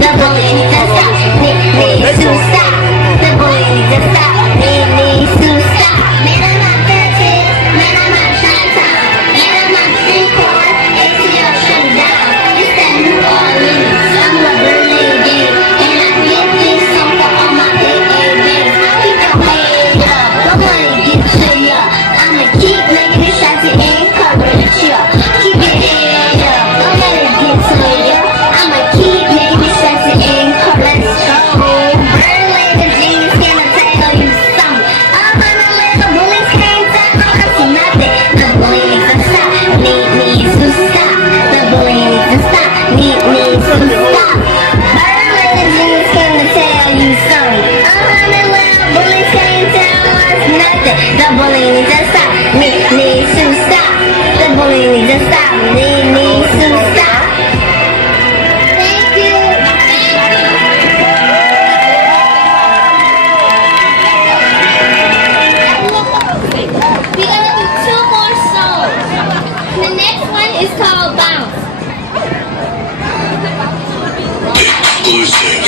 The bully needs to stop. Needs to stop. The bully needs to stop. Needs to stop. Man, I'm not Gentilly. Man, I'm not Gentilly. Man, I'm not street corn. ATL shut down. It's that New Orleans. I'm a Berlin game. And I get this song for all my big A-bags. Keep your head up. Don't let it get to ya. I'ma keep making the shots and encourage ya. Keep your head up. Don't let it get to ya. I'ma keep making the shots and encourage ya. Berlin, the genius gonna tell you something. Up on the list, the bullets can't tell us nothing. The bully needs to stop. Needs to stop. The bully needs to stop. Needs to stop. Berlin, the genius gonna tell you something. Up on the list, the bullets can't tell us nothing. The bully needs to stop. Needs to stop. The bully needs to stop. Needs to stop. Thank you. We gotta do 2 more songs. The next one is called Bounce. Exclusive.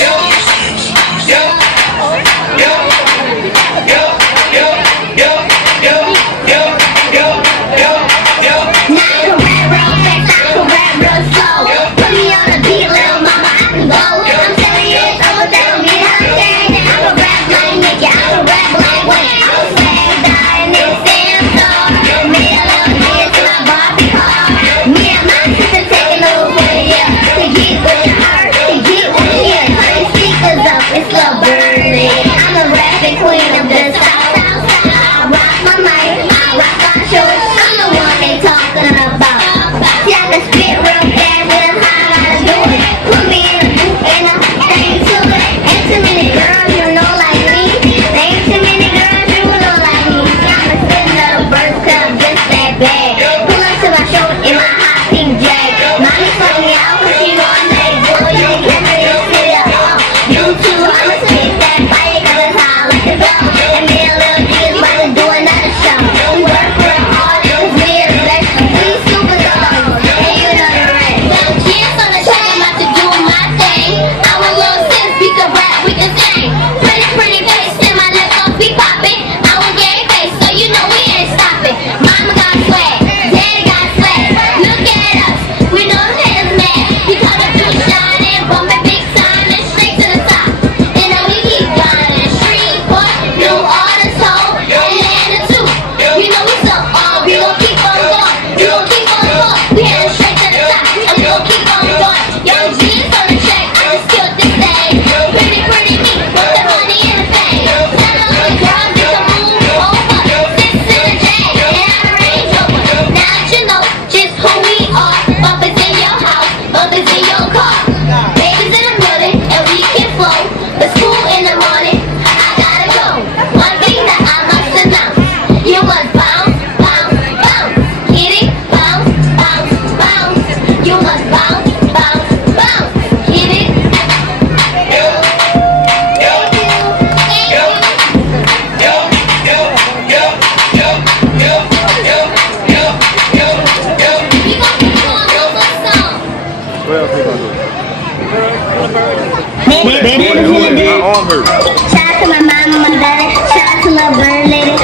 Now I can rap real fast, I can rap real slow. Put me on a beat, little mama, I can go. I'm 7 years old, that don't mean I'm dead. I can rap like Nicky, I can rap like Wayne. I was flagged out in this damn store. Made a little dance in my Barbie car. Me and my sister taking over here to get with her, to get with here. Turn the speakers up, it's Lil Berlin. I'm the rapping queen of the South. I rock my mic, I rock my shows. I'm the one they talking about. See, I can spit real fast, but how I gotta do it. Put me in a booth and a thing to it. Ain't too many girls you know like me. Ain't too many girls you know like me. See, I'ma spit another verse 'cause I'm just that bad. Pull up to my show in my hot pink jag. Mommy told me out 'cause she know I'm that boy. You ain't catch me this shit up. You too, I'ma spit that fire 'cause that's how I like to go. And me and Lil G is about to do another show. We work real hard 'cause we is best. We superstars, and you know the rest. Now cheers on the track, I'm about to do my thing. I'm a little sis, we can rap, we can sing. Pretty face, and my left off be popping. I was gay face, so you know we ain't stopping. Mama got swag, daddy got swag. Look at us, we know them haters mad. We come up through shining, bumping big sign and straight to the top. And then we keep grinding. Street boy, New Orleans home, Atlanta too. You know we so on, we gon' keep on going. We gon' keep on going. We headed straight to the top, and we gon' keep on going. Young G's on the track, I just killed this thing. Pretty me, with the money and the fame. Tell all the girls we can move over. 6 in a jag, and I Range Rover. Now that you know just who we are. Bumpers in your house, bumpers in your car. Babies in the building, and we can flow. But school in the morning, I gotta go. One thing that I must announce, you must bounce, bounce, bounce. Get it? Bounce, bounce, bounce. You must bounce, bounce, bounce. Get it? We gon' keep on one more song. Shout out to my mama, my daddy. Shout out to my bird lady.